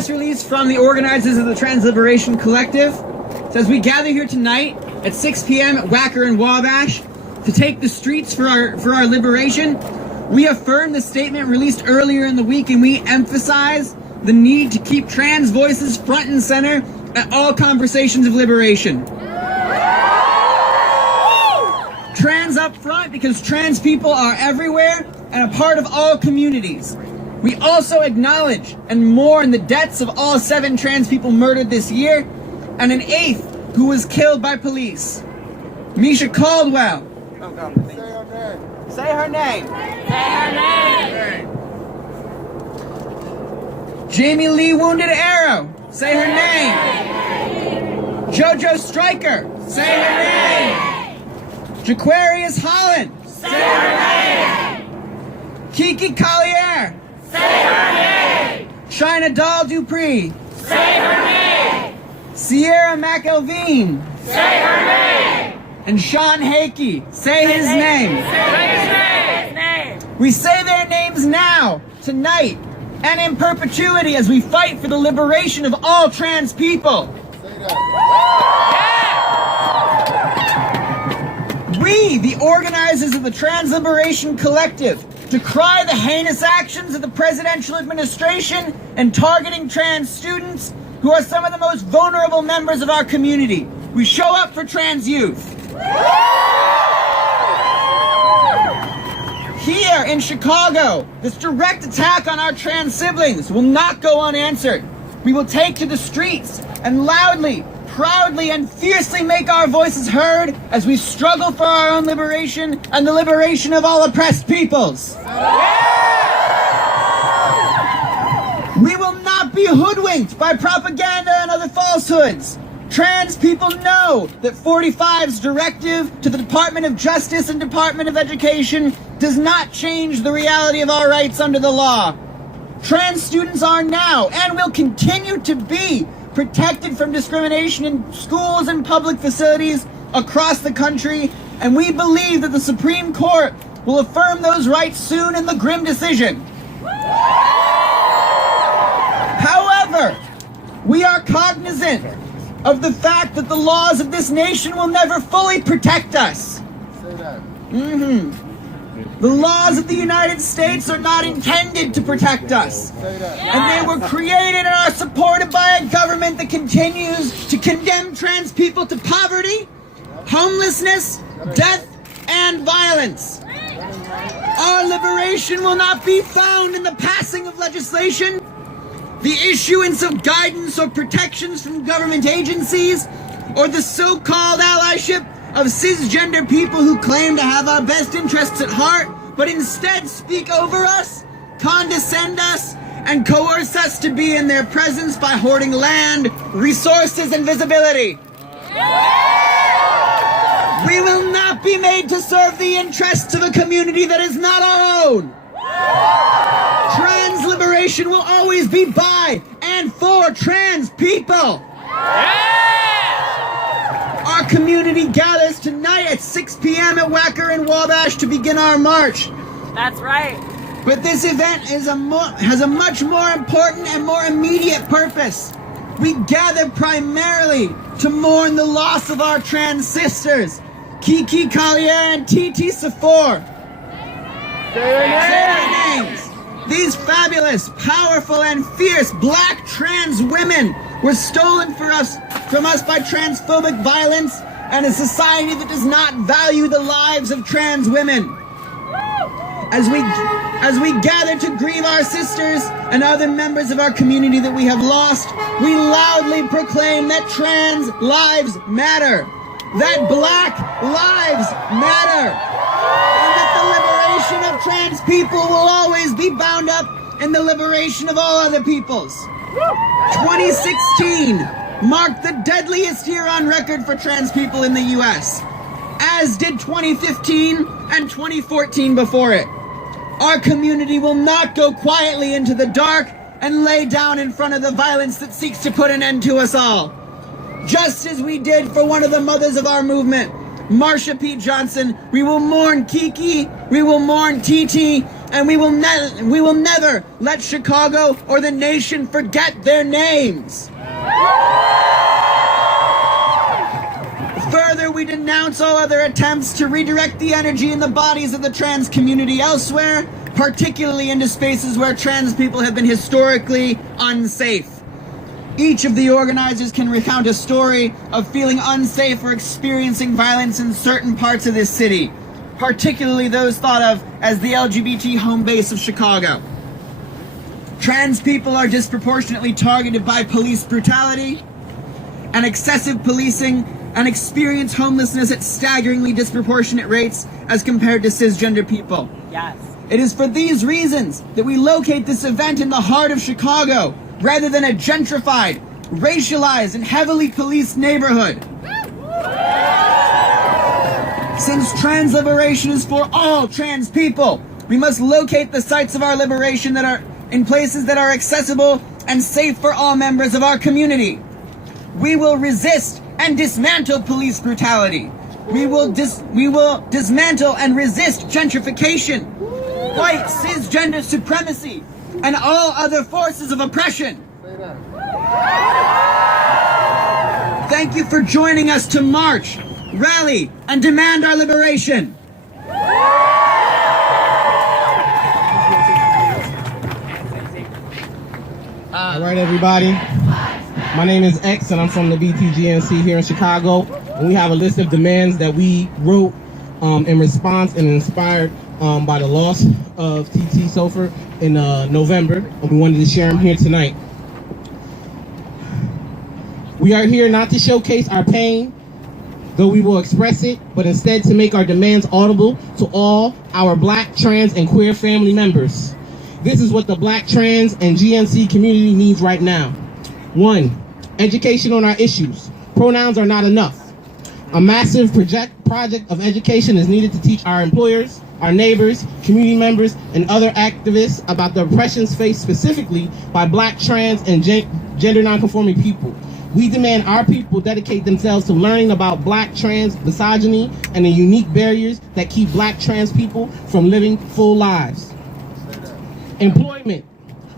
press release from the organizers of the Trans Liberation Collective says, we gather here tonight at 6 p.m. at Wacker and Wabash to take the streets for our liberation. We affirm the statement released earlier in the week, and we emphasize the need to keep trans voices front and center at all conversations of liberation. Trans up front because trans people are everywhere and a part of all communities. We also acknowledge and mourn the deaths of all 7 trans people murdered this year and an 8th who was killed by police. Misha Caldwell. Oh God, say her name. Say her name. Jamie Lee Wounded Arrow. Say her name. Jojo Stryker. Say her name. Jaquarius Holland. Say her name. Kiki Collier. Say her name. China Doll Dupree. Say her name. Sierra McElveen. Say her name. And Sean Hakey. Say his name. Say his name. We say their names now, tonight, and in perpetuity as we fight for the liberation of all trans people. Say that. We, the organizers of the Trans Liberation Collective, decry the heinous actions of the presidential administration and targeting trans students who are some of the most vulnerable members of our community. We show up for trans youth. Here in Chicago, this direct attack on our trans siblings will not go unanswered. We will take to the streets and loudly, proudly, and fiercely make our voices heard as we struggle for our own liberation and the liberation of all oppressed peoples. We will not be hoodwinked by propaganda and other falsehoods. Trans people know that 45's directive to the Department of Justice and Department of Education does not change the reality of our rights under the law. Trans students are now and will continue to be protected from discrimination in schools and public facilities across the country, and we believe that the Supreme Court will affirm those rights soon in the grim decision. However, we are cognizant of the fact that the laws of this nation will never fully protect us. Say that. The laws of the United States are not intended to protect us. Say that. And they were created and are supported by a government that continues to condemn trans people to poverty, homelessness, death, and violence. Our liberation will not be found in the passing of legislation, the issuance of guidance or protections from government agencies, or the so-called allyship of cisgender people who claim to have our best interests at heart, but instead speak over us, condescend us, and coerce us to be in their presence by hoarding land, resources, and visibility. We will not be made to serve the interests of a community that is not our own. Trans liberation will always be by and for trans people. Our community gathers tonight at 6 p.m. at Wacker and Wabash to begin our march. That's right. But this event has a much more important and more immediate purpose. We gather primarily to mourn the loss of our trans sisters, Kiki Collier and TT Safour. Say their names. These fabulous, powerful, and fierce black trans women were stolen from us by transphobic violence and a society that does not value the lives of trans women. As we gather to grieve our sisters and other members of our community that we have lost, we loudly proclaim that trans lives matter, that black lives matter, and that the liberation of trans people will always be bound up in the liberation of all other peoples. 2016 marked the deadliest year on record for trans people in the U.S., as did 2015 and 2014 before it. Our community will not go quietly into the dark and lay down in front of the violence that seeks to put an end to us all. Just as we did for one of the mothers of our movement, Marsha P. Johnson, we will mourn Kiki, we will mourn TT, And we will never let Chicago or the nation forget their names. Further, we denounce all other attempts to redirect the energy in the bodies of the trans community elsewhere, particularly into spaces where trans people have been historically unsafe. Each of the organizers can recount a story of feeling unsafe or experiencing violence in certain parts of this city, particularly those thought of as the LGBT home base of Chicago. Trans people are disproportionately targeted by police brutality and excessive policing and experience homelessness at staggeringly disproportionate rates as compared to cisgender people. Yes. It is for these reasons that we locate this event in the heart of Chicago, rather than a gentrified, racialized, and heavily policed neighborhood. Since trans liberation is for all trans people, we must locate the sites of our liberation that are in places that are accessible and safe for all members of our community. We will resist and dismantle police brutality. We will dismantle and resist gentrification, white cisgender supremacy, and all other forces of oppression. Thank you for joining us to march, rally, and demand our liberation. All right, everybody. My name is X, and I'm from the BTGNC here in Chicago. And we have a list of demands that we wrote in response and inspired by the loss of TT Sofer in November, and we wanted to share them here tonight. We are here not to showcase our pain, though we will express it, but instead to make our demands audible to all our Black, trans, and queer family members. This is what the Black, trans, and GNC community needs right now. 1. Education on our issues. Pronouns are not enough. A massive project of education is needed to teach our employers, our neighbors, community members, and other activists about the oppressions faced specifically by Black, trans, and gender nonconforming people. We demand our people dedicate themselves to learning about Black, trans, misogyny, and the unique barriers that keep Black, trans people from living full lives. Employment.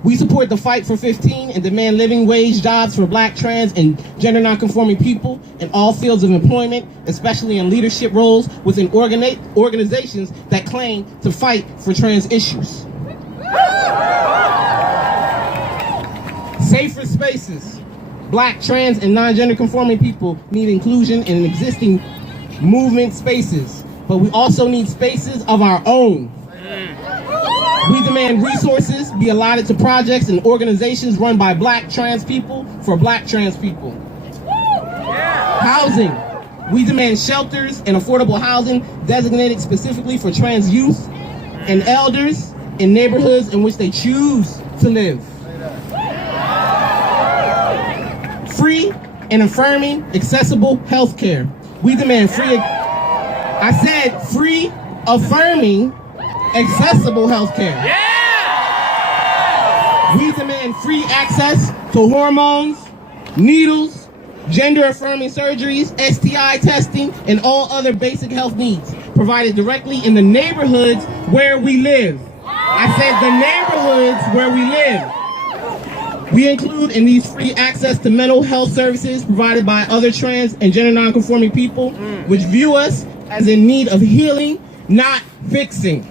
We support the fight for 15 and demand living wage jobs for Black, trans, and gender nonconforming people in all fields of employment, especially in leadership roles within organizations that claim to fight for trans issues. Safer spaces. Black, trans, and non-gender conforming people need inclusion in existing movement spaces, but we also need spaces of our own. We demand resources be allotted to projects and organizations run by Black, trans people for Black, trans people. Housing. We demand shelters and affordable housing designated specifically for trans youth and elders in neighborhoods in which they choose to live. Free and affirming accessible health care. We demand free, free, affirming accessible health care. We demand free access to hormones, needles, gender-affirming surgeries, STI testing, and all other basic health needs provided directly in the neighborhoods where we live. I said the neighborhoods where we live. We include in these free access to mental health services provided by other trans and gender nonconforming people, which view us as in need of healing, not fixing.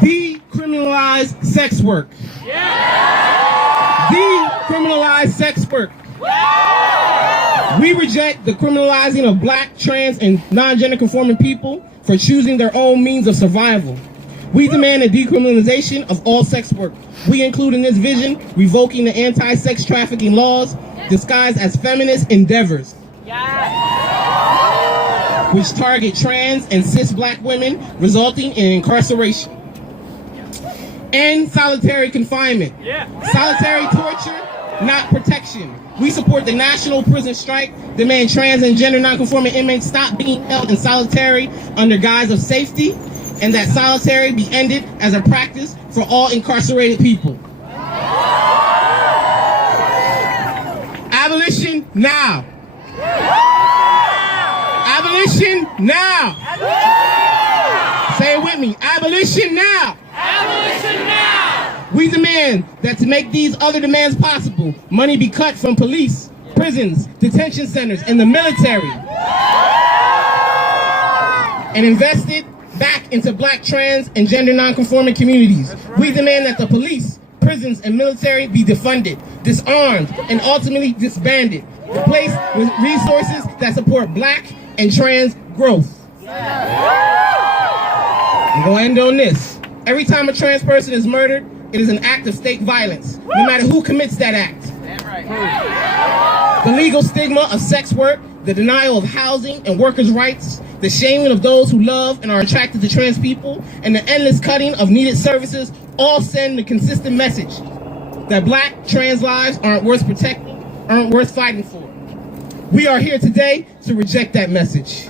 Decriminalize sex work. Decriminalize sex work. We reject the criminalizing of Black, trans, and non-gender conforming people for choosing their own means of survival. We demand a decriminalization of all sex work. We include in this vision revoking the anti-sex trafficking laws disguised as feminist endeavors, which target trans and cis Black women, resulting in incarceration. End solitary confinement. Solitary torture, not protection. We support the national prison strike, demand trans and gender nonconforming inmates stop being held in solitary under guise of safety, and that solitary be ended as a practice for all incarcerated people. Abolition now. Abolition now. Say Abolition now! Abolition now! We demand that to make these other demands possible, money be cut from police, prisons, detention centers, and the military, and invested back into black, trans, and gender nonconforming communities. We demand that the police, prisons, and military be defunded, disarmed, and ultimately disbanded, replaced with resources that support black and trans growth. I'm going to end on this. Every time a trans person is murdered, it is an act of state violence, no matter who commits that act. The legal stigma of sex work, the denial of housing and workers' rights, the shaming of those who love and are attracted to trans people, and the endless cutting of needed services all send the consistent message that black trans lives aren't worth protecting, aren't worth fighting for. We are here today to reject that message.